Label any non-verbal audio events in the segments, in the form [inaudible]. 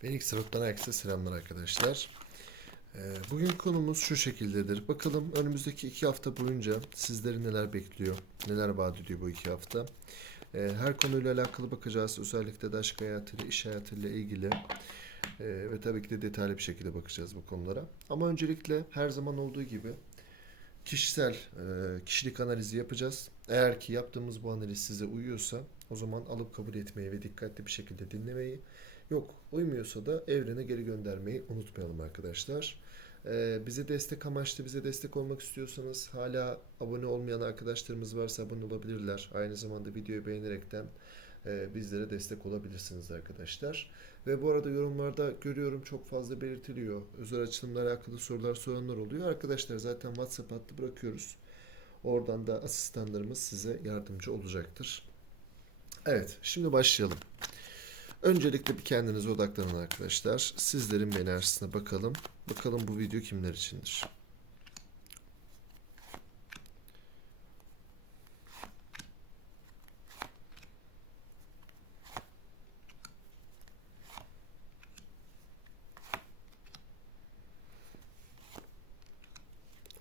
Phoenix Rock'tan herkese selamlar arkadaşlar. Ee, Bugün konumuz şu şekildedir. Bakalım önümüzdeki iki hafta boyunca sizleri neler bekliyor, neler vaat ediyor bu iki hafta. Ee, Her konuyla alakalı bakacağız. Özellikle de aşk hayatıyla, iş hayatıyla ilgili. Ee, Ve tabii ki de detaylı bir şekilde bakacağız bu konulara. Ama öncelikle her zaman olduğu gibi kişisel e, kişilik analizi yapacağız. Eğer ki yaptığımız bu analiz size uyuyorsa o zaman alıp kabul etmeyi ve dikkatli bir şekilde dinlemeyi Yok uymuyorsa da evrene geri göndermeyi unutmayalım arkadaşlar. Ee, bize destek amaçlı bize destek olmak istiyorsanız hala abone olmayan arkadaşlarımız varsa abone olabilirler. Aynı zamanda videoyu beğenerekten e, bizlere destek olabilirsiniz arkadaşlar. Ve bu arada yorumlarda görüyorum çok fazla belirtiliyor. Özel açılımla alakalı sorular soranlar oluyor. Arkadaşlar zaten WhatsApp hattı bırakıyoruz. Oradan da asistanlarımız size yardımcı olacaktır. Evet şimdi başlayalım. Öncelikle bir kendinize odaklanın arkadaşlar. Sizlerin bir enerjisine bakalım. Bakalım bu video kimler içindir?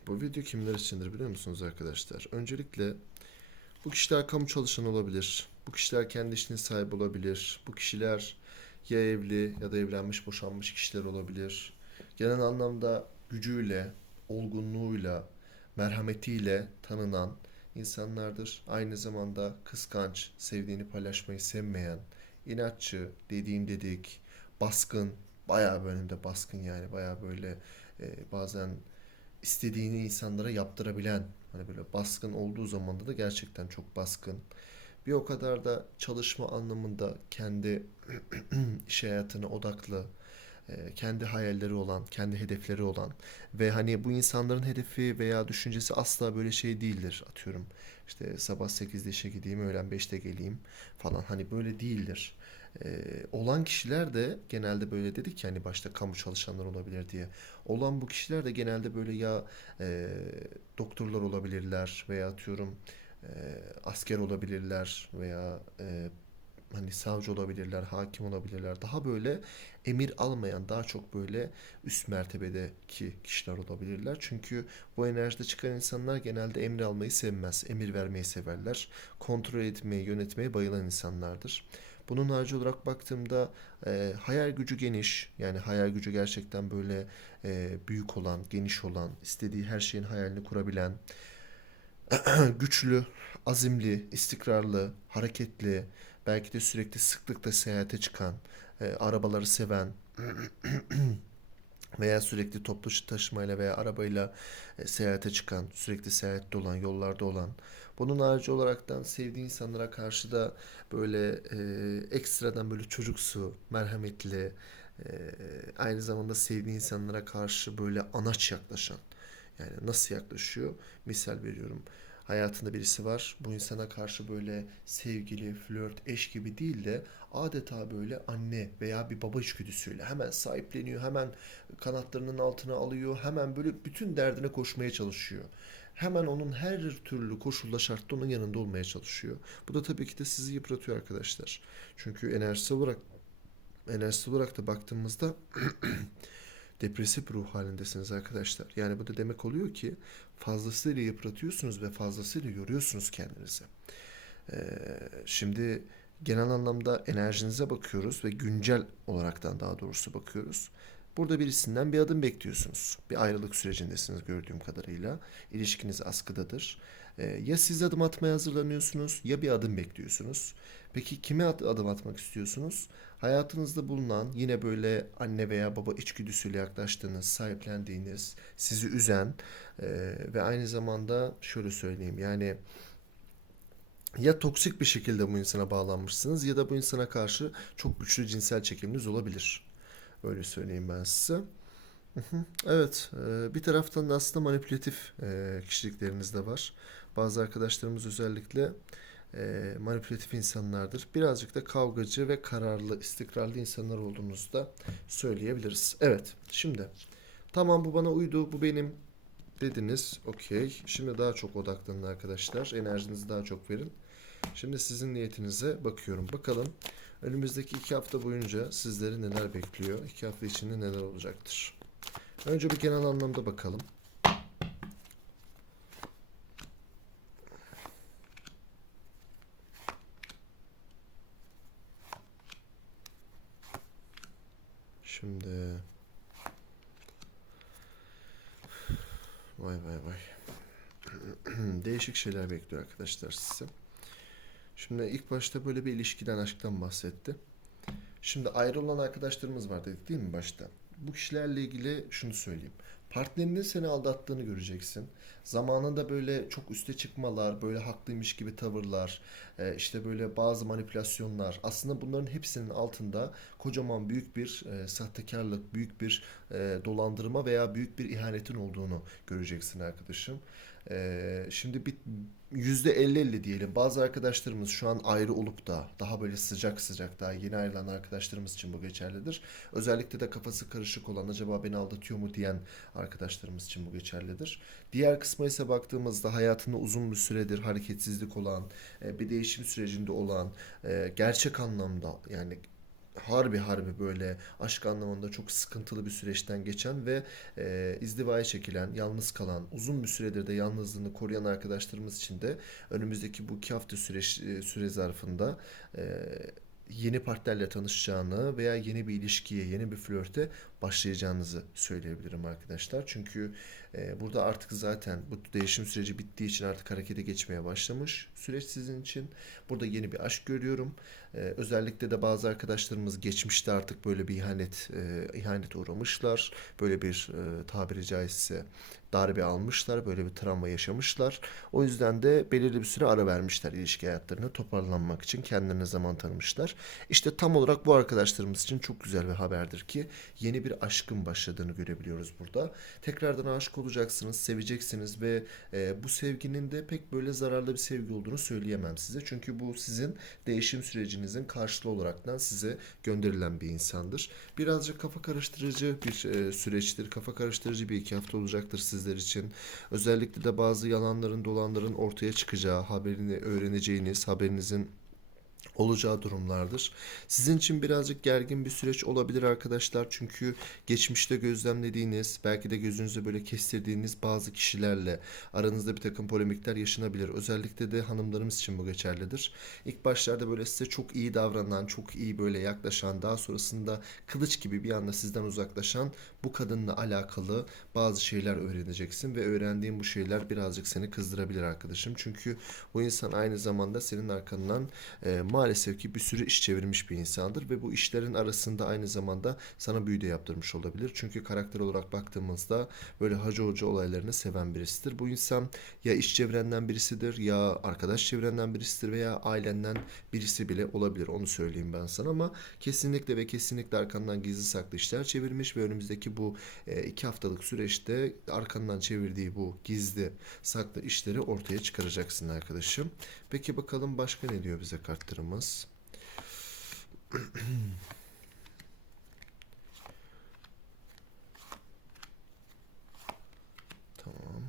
Bu video kimler içindir biliyor musunuz arkadaşlar? Öncelikle bu kişiler kamu çalışanı olabilir. Bu kişiler kendi işinin sahibi olabilir. Bu kişiler ya evli ya da evlenmiş boşanmış kişiler olabilir. Genel anlamda gücüyle, olgunluğuyla, merhametiyle tanınan insanlardır. Aynı zamanda kıskanç, sevdiğini paylaşmayı sevmeyen, inatçı, dediğim dedik, baskın, bayağı böyle de baskın yani bayağı böyle e, bazen istediğini insanlara yaptırabilen hani böyle baskın olduğu zaman da gerçekten çok baskın. Bir o kadar da çalışma anlamında kendi [clears throat] iş hayatına odaklı, e, kendi hayalleri olan, kendi hedefleri olan ve hani bu insanların hedefi veya düşüncesi asla böyle şey değildir. Atıyorum işte sabah 8'de işe gideyim, öğlen 5'te geleyim falan hani böyle değildir. E, olan kişiler de genelde böyle dedik ya hani başta kamu çalışanlar olabilir diye. Olan bu kişiler de genelde böyle ya e, doktorlar olabilirler veya atıyorum e, asker olabilirler veya e, hani savcı olabilirler, hakim olabilirler. Daha böyle emir almayan, daha çok böyle üst mertebedeki kişiler olabilirler. Çünkü bu enerjide çıkan insanlar genelde emir almayı sevmez, emir vermeyi severler. Kontrol etmeyi, yönetmeyi bayılan insanlardır. Bunun harici olarak baktığımda e, hayal gücü geniş, yani hayal gücü gerçekten böyle e, büyük olan, geniş olan, istediği her şeyin hayalini kurabilen, [clears throat] güçlü, azimli, istikrarlı, hareketli, belki de sürekli sıklıkla seyahate çıkan, e, arabaları seven [clears throat] veya sürekli toplu taşımayla veya arabayla e, seyahate çıkan, sürekli seyahatte olan, yollarda olan. Bunun harici olaraktan sevdiği insanlara karşı da böyle e, ekstradan böyle çocuksu, merhametli, e, aynı zamanda sevdiği insanlara karşı böyle anaç yaklaşan. Yani nasıl yaklaşıyor? Misal veriyorum. Hayatında birisi var. Bu insana karşı böyle sevgili, flört, eş gibi değil de adeta böyle anne veya bir baba içgüdüsüyle hemen sahipleniyor, hemen kanatlarının altına alıyor, hemen böyle bütün derdine koşmaya çalışıyor. Hemen onun her türlü koşulda şartta onun yanında olmaya çalışıyor. Bu da tabii ki de sizi yıpratıyor arkadaşlar. Çünkü enerjisi olarak enerjisi olarak da baktığımızda [clears throat] depresif ruh halindesiniz arkadaşlar. Yani bu da demek oluyor ki fazlasıyla yıpratıyorsunuz ve fazlasıyla yoruyorsunuz kendinizi. Ee, şimdi genel anlamda enerjinize bakıyoruz ve güncel olaraktan daha doğrusu bakıyoruz. Burada birisinden bir adım bekliyorsunuz. Bir ayrılık sürecindesiniz gördüğüm kadarıyla. İlişkiniz askıdadır. Ee, ya siz adım atmaya hazırlanıyorsunuz ya bir adım bekliyorsunuz. Peki kime ad- adım atmak istiyorsunuz? Hayatınızda bulunan yine böyle anne veya baba içgüdüsüyle yaklaştığınız, sahiplendiğiniz, sizi üzen e, ve aynı zamanda şöyle söyleyeyim yani ya toksik bir şekilde bu insana bağlanmışsınız ya da bu insana karşı çok güçlü cinsel çekiminiz olabilir. Öyle söyleyeyim ben size. Evet, e, bir taraftan da aslında manipülatif e, kişilikleriniz de var. Bazı arkadaşlarımız özellikle e, manipülatif insanlardır. Birazcık da kavgacı ve kararlı, istikrarlı insanlar olduğunuzu da söyleyebiliriz. Evet, şimdi tamam bu bana uydu, bu benim dediniz. Okey. Şimdi daha çok odaklanın arkadaşlar. Enerjinizi daha çok verin. Şimdi sizin niyetinize bakıyorum. Bakalım Önümüzdeki iki hafta boyunca sizleri neler bekliyor? İki hafta içinde neler olacaktır? Önce bir genel anlamda bakalım. Şimdi vay vay vay. [clears throat] Değişik şeyler bekliyor arkadaşlar sizi. Şimdi ilk başta böyle bir ilişkiden, aşktan bahsetti. Şimdi ayrı olan arkadaşlarımız var dedik değil mi başta? Bu kişilerle ilgili şunu söyleyeyim. Partnerinin seni aldattığını göreceksin. Zamanında böyle çok üste çıkmalar, böyle haklıymış gibi tavırlar, e, işte böyle bazı manipülasyonlar. Aslında bunların hepsinin altında kocaman büyük bir e, sahtekarlık, büyük bir e, dolandırma veya büyük bir ihanetin olduğunu göreceksin arkadaşım. Şimdi bir %50-50 diyelim. Bazı arkadaşlarımız şu an ayrı olup da daha böyle sıcak sıcak daha yeni ayrılan arkadaşlarımız için bu geçerlidir. Özellikle de kafası karışık olan acaba beni aldatıyor mu diyen arkadaşlarımız için bu geçerlidir. Diğer kısma ise baktığımızda hayatında uzun bir süredir hareketsizlik olan, e, bir değişim sürecinde olan, e, gerçek anlamda yani harbi harbi böyle aşk anlamında çok sıkıntılı bir süreçten geçen ve e, izdivaya çekilen, yalnız kalan, uzun bir süredir de yalnızlığını koruyan arkadaşlarımız için de önümüzdeki bu iki hafta süreç, e, süre zarfında e, yeni partnerle tanışacağını veya yeni bir ilişkiye, yeni bir flörte başlayacağınızı söyleyebilirim arkadaşlar. Çünkü burada artık zaten bu değişim süreci bittiği için artık harekete geçmeye başlamış süreç sizin için. Burada yeni bir aşk görüyorum. E, özellikle de bazı arkadaşlarımız geçmişte artık böyle bir ihanet e, ihanete uğramışlar. Böyle bir e, tabiri caizse darbe almışlar, böyle bir travma yaşamışlar. O yüzden de belirli bir süre ara vermişler ilişki hayatlarını toparlanmak için kendilerine zaman tanımışlar. İşte tam olarak bu arkadaşlarımız için çok güzel bir haberdir ki yeni bir aşkın başladığını görebiliyoruz burada. Tekrardan aşık olacaksınız, seveceksiniz ve e, bu sevginin de pek böyle zararlı bir sevgi olduğunu söyleyemem size. Çünkü bu sizin değişim sürecinizin karşılığı olaraktan size gönderilen bir insandır. Birazcık kafa karıştırıcı bir e, süreçtir. Kafa karıştırıcı bir iki hafta olacaktır sizler için. Özellikle de bazı yalanların, dolanların ortaya çıkacağı, haberini öğreneceğiniz, haberinizin olacağı durumlardır. Sizin için birazcık gergin bir süreç olabilir arkadaşlar. Çünkü geçmişte gözlemlediğiniz, belki de gözünüzde böyle kestirdiğiniz bazı kişilerle aranızda bir takım polemikler yaşanabilir. Özellikle de hanımlarımız için bu geçerlidir. İlk başlarda böyle size çok iyi davranan, çok iyi böyle yaklaşan, daha sonrasında kılıç gibi bir anda sizden uzaklaşan bu kadınla alakalı bazı şeyler öğreneceksin ve öğrendiğin bu şeyler birazcık seni kızdırabilir arkadaşım. Çünkü bu insan aynı zamanda senin arkandan e, maalesef ki bir sürü iş çevirmiş bir insandır ve bu işlerin arasında aynı zamanda sana büyü de yaptırmış olabilir. Çünkü karakter olarak baktığımızda böyle hacı hoca olaylarını seven birisidir. Bu insan ya iş çevrenden birisidir ya arkadaş çevrenden birisidir veya ailenden birisi bile olabilir. Onu söyleyeyim ben sana ama kesinlikle ve kesinlikle arkandan gizli saklı işler çevirmiş ve önümüzdeki bu e, iki haftalık süreçte arkandan çevirdiği bu gizli saklı işleri ortaya çıkaracaksın arkadaşım. Peki bakalım başka ne diyor bize kartlarımız? [clears throat] Tamam.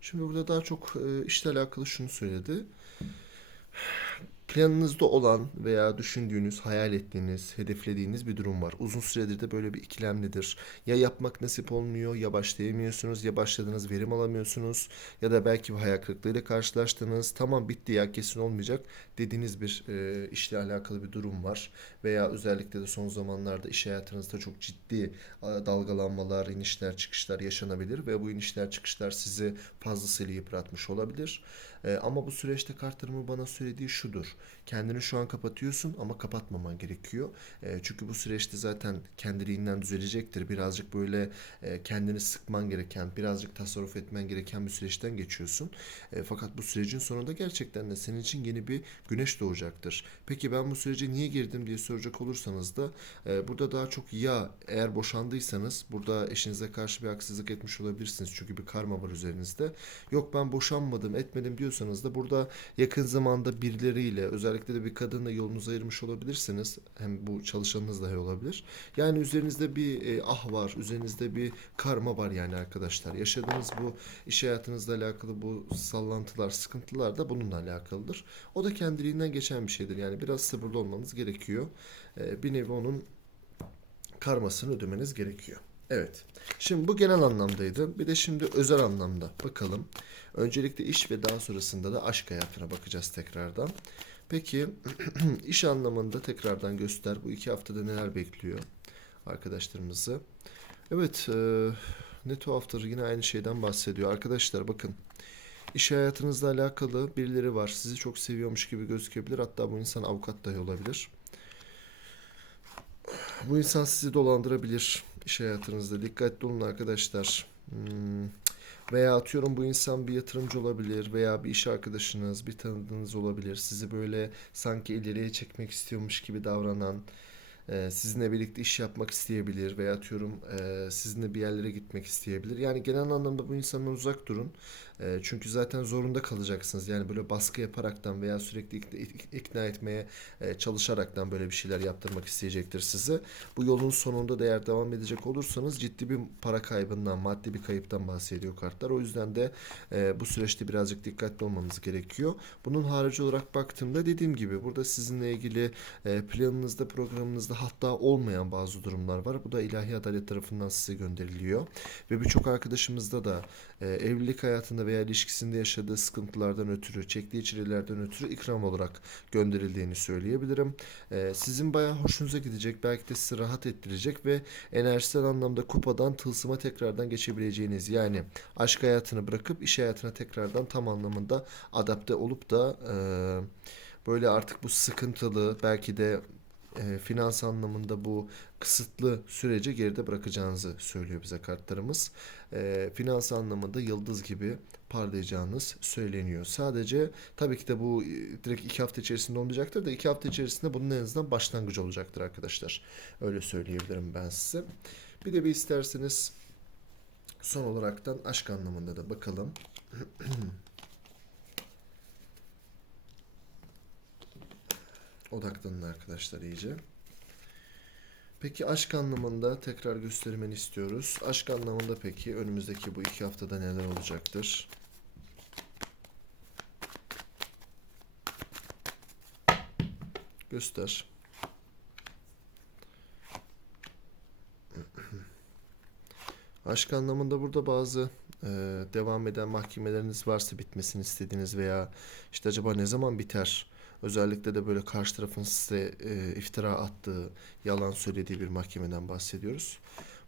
Şimdi burada daha çok e, işle alakalı şunu söyledi planınızda olan veya düşündüğünüz, hayal ettiğiniz, hedeflediğiniz bir durum var. Uzun süredir de böyle bir ikilemlidir. Ya yapmak nasip olmuyor, ya başlayamıyorsunuz, ya başladığınız verim alamıyorsunuz ya da belki bir hayal kırıklığıyla karşılaştınız. Tamam bitti ya kesin olmayacak dediğiniz bir e, işle alakalı bir durum var. Veya özellikle de son zamanlarda iş hayatınızda çok ciddi dalgalanmalar, inişler, çıkışlar yaşanabilir ve bu inişler, çıkışlar sizi fazlasıyla yıpratmış olabilir. E, ama bu süreçte kartlarımın bana söylediği şudur. Kendini şu an kapatıyorsun ama kapatmaman gerekiyor. E, çünkü bu süreçte zaten kendiliğinden düzelecektir. Birazcık böyle e, kendini sıkman gereken, birazcık tasarruf etmen gereken bir süreçten geçiyorsun. E, fakat bu sürecin sonunda gerçekten de senin için yeni bir güneş doğacaktır. Peki ben bu sürece niye girdim diye soracak olursanız da e, burada daha çok ya eğer boşandıysanız burada eşinize karşı bir haksızlık etmiş olabilirsiniz. Çünkü bir karma var üzerinizde. Yok ben boşanmadım, etmedim diyorsanız da burada yakın zamanda birileriyle Özellikle de bir kadınla yolunuzu ayırmış olabilirsiniz. Hem bu çalışanınız dahi olabilir. Yani üzerinizde bir e, ah var, üzerinizde bir karma var yani arkadaşlar. Yaşadığınız bu iş hayatınızla alakalı bu sallantılar, sıkıntılar da bununla alakalıdır. O da kendiliğinden geçen bir şeydir. Yani biraz sabırlı olmanız gerekiyor. E, bir nevi onun karmasını ödemeniz gerekiyor. Evet. Şimdi bu genel anlamdaydı. Bir de şimdi özel anlamda bakalım. Öncelikle iş ve daha sonrasında da aşk hayatına bakacağız tekrardan. Peki [clears throat] iş anlamında tekrardan göster. Bu iki haftada neler bekliyor arkadaşlarımızı? Evet. E, ne tuhaftır yine aynı şeyden bahsediyor. Arkadaşlar bakın. İş hayatınızla alakalı birileri var. Sizi çok seviyormuş gibi gözükebilir. Hatta bu insan avukat dahi olabilir. Bu insan sizi dolandırabilir iş hayatınızda. Dikkatli olun arkadaşlar. Hmm. Veya atıyorum bu insan bir yatırımcı olabilir veya bir iş arkadaşınız, bir tanıdığınız olabilir. Sizi böyle sanki ileriye çekmek istiyormuş gibi davranan, e, sizinle birlikte iş yapmak isteyebilir veya atıyorum e, sizinle bir yerlere gitmek isteyebilir. Yani genel anlamda bu insandan uzak durun. E, çünkü zaten zorunda kalacaksınız. Yani böyle baskı yaparaktan veya sürekli ikna, etmeye e, çalışaraktan böyle bir şeyler yaptırmak isteyecektir size. Bu yolun sonunda da eğer devam edecek olursanız ciddi bir para kaybından, maddi bir kayıptan bahsediyor kartlar. O yüzden de e, bu süreçte birazcık dikkatli olmanız gerekiyor. Bunun harici olarak baktığımda dediğim gibi burada sizinle ilgili e, planınızda, programınızda hatta olmayan bazı durumlar var. Bu da ilahi adalet tarafından size gönderiliyor. Ve birçok arkadaşımızda da e, evlilik hayatında veya ilişkisinde yaşadığı sıkıntılardan ötürü, çektiği çilelerden ötürü ikram olarak gönderildiğini söyleyebilirim. E, sizin bayağı hoşunuza gidecek, belki de sizi rahat ettirecek ve enerjisel anlamda kupadan tılsıma tekrardan geçebileceğiniz yani aşk hayatını bırakıp iş hayatına tekrardan tam anlamında adapte olup da e, böyle artık bu sıkıntılı belki de e, finans anlamında bu kısıtlı süreci geride bırakacağınızı söylüyor bize kartlarımız. E, finans anlamında yıldız gibi parlayacağınız söyleniyor. Sadece tabii ki de bu e, direkt iki hafta içerisinde olmayacaktır da iki hafta içerisinde bunun en azından başlangıcı olacaktır arkadaşlar. Öyle söyleyebilirim ben size. Bir de bir isterseniz son olaraktan aşk anlamında da bakalım. [clears throat] Odaklanın arkadaşlar iyice. Peki aşk anlamında tekrar göstermeni istiyoruz. Aşk anlamında peki önümüzdeki bu iki haftada neler olacaktır? Göster. [clears throat] Aşk anlamında burada bazı e, devam eden mahkemeleriniz varsa bitmesini istediğiniz veya işte acaba ne zaman biter? Özellikle de böyle karşı tarafın size e, iftira attığı, yalan söylediği bir mahkemeden bahsediyoruz.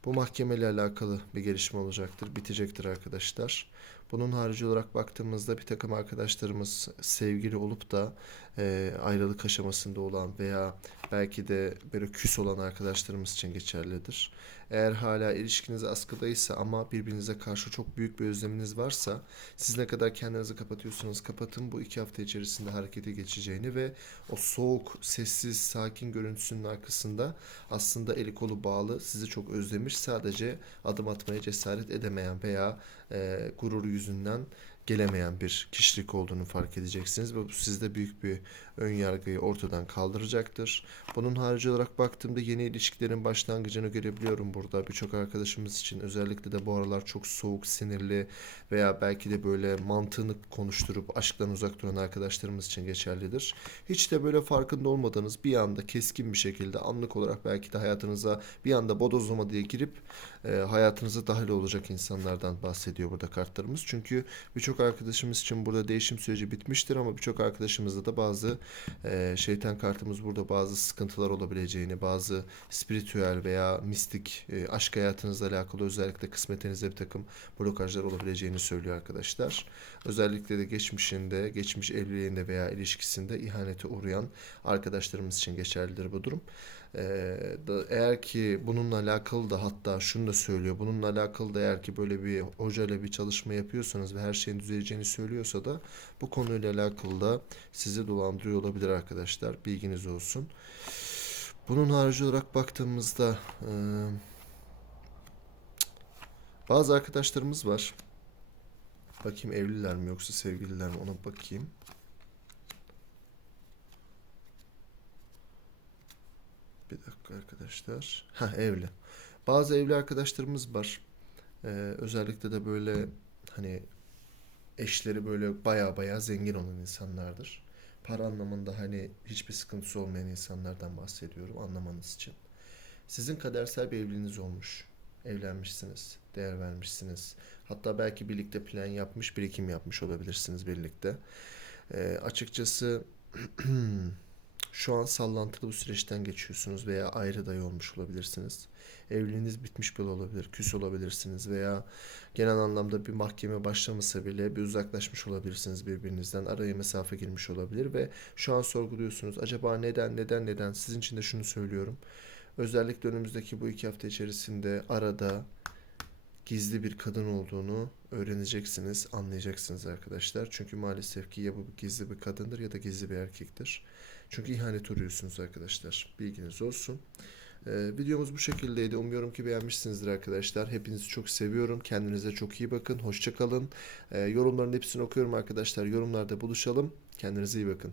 Bu mahkemeyle alakalı bir gelişme olacaktır, bitecektir arkadaşlar. Bunun harici olarak baktığımızda bir takım arkadaşlarımız sevgili olup da e, ayrılık aşamasında olan veya belki de böyle küs olan arkadaşlarımız için geçerlidir. Eğer hala ilişkiniz askıdaysa ama birbirinize karşı çok büyük bir özleminiz varsa siz ne kadar kendinizi kapatıyorsanız kapatın bu iki hafta içerisinde harekete geçeceğini ve o soğuk, sessiz, sakin görüntüsünün arkasında aslında eli kolu bağlı sizi çok özlemiş sadece adım atmaya cesaret edemeyen veya e, gurur yüzünden gelemeyen bir kişilik olduğunu fark edeceksiniz ve bu sizde büyük bir ön yargıyı ortadan kaldıracaktır. Bunun harici olarak baktığımda yeni ilişkilerin başlangıcını görebiliyorum burada. Birçok arkadaşımız için özellikle de bu aralar çok soğuk, sinirli veya belki de böyle mantığını konuşturup aşktan uzak duran arkadaşlarımız için geçerlidir. Hiç de böyle farkında olmadığınız bir anda keskin bir şekilde anlık olarak belki de hayatınıza bir anda bodozlama diye girip e, hayatınıza dahil olacak insanlardan bahsediyor burada kartlarımız. Çünkü birçok arkadaşımız için burada değişim süreci bitmiştir ama birçok arkadaşımızda da bazı e, şeytan kartımız burada bazı sıkıntılar olabileceğini, bazı spiritüel veya mistik e, aşk hayatınızla alakalı özellikle kısmetinizde bir takım blokajlar olabileceğini söylüyor arkadaşlar. Özellikle de geçmişinde, geçmiş evliliğinde veya ilişkisinde ihanete uğrayan arkadaşlarımız için geçerlidir bu durum. Ee, eğer ki bununla alakalı da hatta şunu da söylüyor. Bununla alakalı da eğer ki böyle bir hocayla bir çalışma yapıyorsanız ve her şeyin düzeleceğini söylüyorsa da bu konuyla alakalı da sizi dolandırıyor olabilir arkadaşlar. Bilginiz olsun. Bunun harici olarak baktığımızda e, bazı arkadaşlarımız var. Bakayım evliler mi yoksa sevgililer mi ona bakayım. Bir dakika arkadaşlar. Ha evli. Bazı evli arkadaşlarımız var. Ee, özellikle de böyle hani eşleri böyle baya baya zengin olan insanlardır. Para anlamında hani hiçbir sıkıntısı olmayan insanlardan bahsediyorum anlamanız için. Sizin kadersel bir evliliğiniz olmuş. Evlenmişsiniz, değer vermişsiniz. Hatta belki birlikte plan yapmış, birikim yapmış olabilirsiniz birlikte. Ee, açıkçası [clears throat] şu an sallantılı bu süreçten geçiyorsunuz veya ayrı dahi olmuş olabilirsiniz. Evliliğiniz bitmiş bile olabilir, küs olabilirsiniz veya genel anlamda bir mahkeme başlamasa bile bir uzaklaşmış olabilirsiniz birbirinizden. Araya mesafe girmiş olabilir ve şu an sorguluyorsunuz. Acaba neden, neden, neden? Sizin için de şunu söylüyorum. Özellikle önümüzdeki bu iki hafta içerisinde arada gizli bir kadın olduğunu öğreneceksiniz, anlayacaksınız arkadaşlar. Çünkü maalesef ki ya bu gizli bir kadındır ya da gizli bir erkektir. Çünkü ihanet uğruyorsunuz arkadaşlar. Bilginiz olsun. Ee, videomuz bu şekildeydi. Umuyorum ki beğenmişsinizdir arkadaşlar. Hepinizi çok seviyorum. Kendinize çok iyi bakın. Hoşça kalın. Ee, yorumların hepsini okuyorum arkadaşlar. Yorumlarda buluşalım. Kendinize iyi bakın.